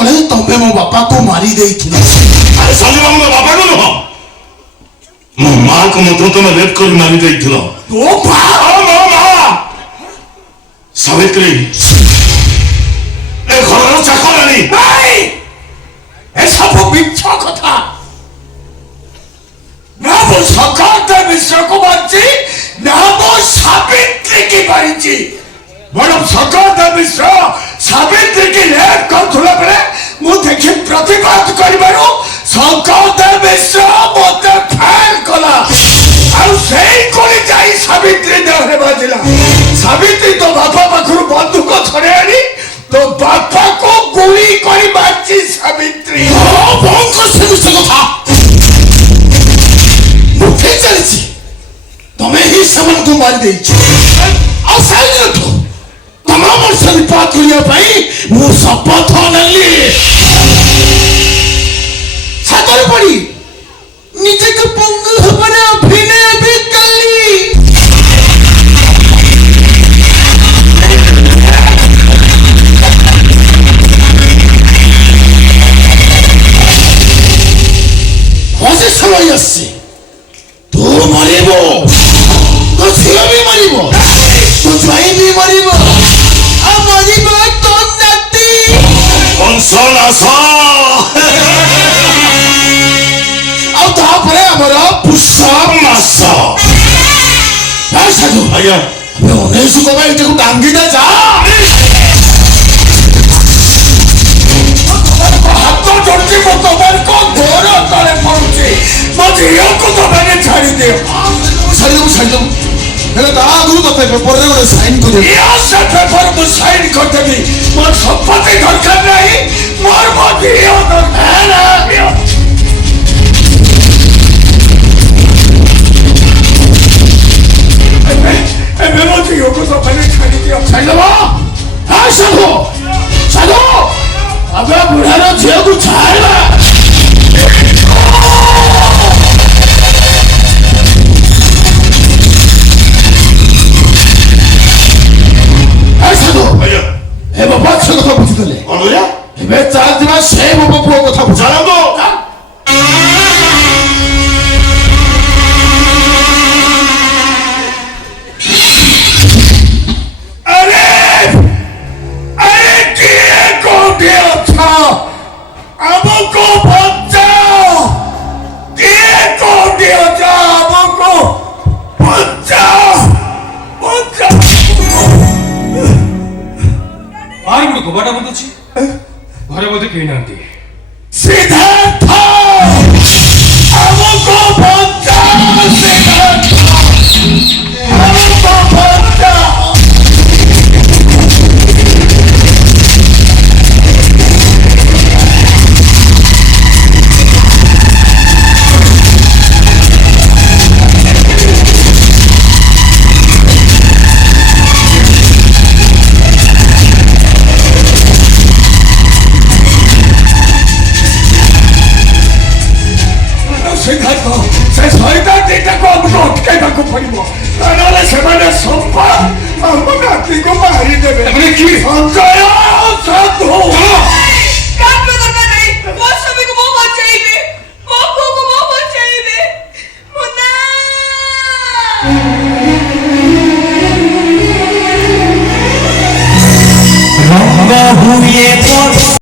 ତଳେ ତମେ ମୋ ବାପାକୁ ମାରି ଦେଇଥିଲ। ଆରେ ସଞ୍ଜବାବୁ ମୋ ବାପାକୁ ନୁହଁ, ମୋ ମାଆକୁ ମଧ୍ୟ ତମେ ରେପ୍ କରି ମାରି ଦେଇଥିଲ। ତୋ ମା? ମୋ ମା ସାବିତ୍ରୀ ଏ ଘରର ଚାକରାଣୀ। ନାଇଁ, ଏସବୁ ମିଛ କଥା। ନା ମୁଁ ସକାଳ ମିଶ୍ରକୁ ମାରିଛି, ନା ମୁଁ ସାବିତ୍ରୀ କି ମାରିଛି। ବରଂ ସକାଳ ମିଶ୍ର ସାବିତ୍ରୀ କି ରେପ୍ କରୁଥିଲା ବେଳେ ମୁଁ ଦେଖି ପ୍ରତିବାଦ କରିବାରୁ ସକାଳ ମିଶ୍ର ମୋତେ ଫେଲ୍ କଲା। ଆଉ ସେଇ କୋଳି ଯାଇ ସାବିତ୍ରୀ ଦେହରେ ବାଜିଲା। ସାବିତ୍ରୀ ତୋ ବାପା ପାଖରୁ ବନ୍ଧୁକ ଛଡେଇ ଆଣି ତୋ ବାପାକୁ ଗୁଳି କରି ମାରିଛି ସାବିତ୍ରୀ। କଥା ମୁଁ ଠିକ ଚାଲିଛି, ତମେ ହିଁ ସେମାନଙ୍କୁ ମାରି ଦେଇଛ। ଆଉ ସେଇଦିନଠୁ ତମ ବର୍ଷ ବିପାତ କରିବା ପାଇଁ ମୁଁ ଶପଥ ନେଲି। ଛାତରେ ପଡି ନିଜକୁ ପଙ୍ଗୁ ଭାବରେ ଅଭିନୟ ବି କଲି। ହସି ସମୟ ଆସିଛି, ତୁ ମରିବ, ତୋ ଝିଅ ବି ମରିବ, ତୋ ଜ୍ୱାଇଁ ବି ମରିବ, ଆଉ ମରିବ ତୋ ନାତି। ବଂଶନାଶ। ଆଉ ତାପରେ ଆମର ପୁଷ ମାସ। ସାଧୁ ଆଜ୍ଞା ଏବେ 19 କବା ଏଟାକୁ ଡାଙ୍ଗିଦେ ଯା। ହାତ ଯୋଡୁଛି, ମୋ ତମମାନଙ୍କ ଗୋର ତଳେ ପଡୁଛି। ମୋ ଝିଅକୁ ତମେ ଛାଡ଼ିଦିଅ। ଛାଡ଼ିଦେବୁ ହେଲେ ତା ଆଗରୁ ତତେ ପେପରରେ ଗୋଟେ ସାଇନ୍ କରିଦେବି। ସେ ପେପର ମୁଁ ସାଇନ୍ କରିଦେବି। ମୋର ସମ୍ପତ୍ତି ଦରକାର ନାହିଁ, ମୋର ମୋ ଝିଅ ଦରକାର। ଏବେ ମୋ ଝିଅକୁ ତମେ ଛାଡ଼ିଦିଅ। ଛାଡ଼ିଦେବ? ହଁ ସାଧୁ ସାଧୁ, ଏବେ ବୁଢ଼ାର ଝିଅକୁ ଛାଡ଼ିବା। ସାଧୁ ଏବେ ପକ୍ଷ କଥା ବୁଝିଦେଲେ। ଏବେ ଚାଲିଥିବା ସେ ମୋ ପୁଅ କଥା ବୁଝାନ୍ତୁ। ଆମକୁ ବଞ୍ଚାଅ, କିଏ କୋଉଠି ଅଛ? ଆମକୁ ବଞ୍ଚାଅ, ବଞ୍ଚାଅ। আর গুলো কবাটা বলছি ঘরে মধ্যে কেউ নাহান্তি। সিদ্ধার্থ, আমাকে বঞ্চাও সিদ্ধার্থ, আমাকে বঞ্চাও। ସେ ଶହୀଦ ଦିଟାକୁ ଆମକୁ ଅଟକାଇବାକୁ ପଡିବ, ନହେଲେ ସେମାନେ ସମ୍ପା ଆମ ନାତିକୁ ମାରିଦେବେ। কি ସଞ୍ଜୟ ସାଧୁ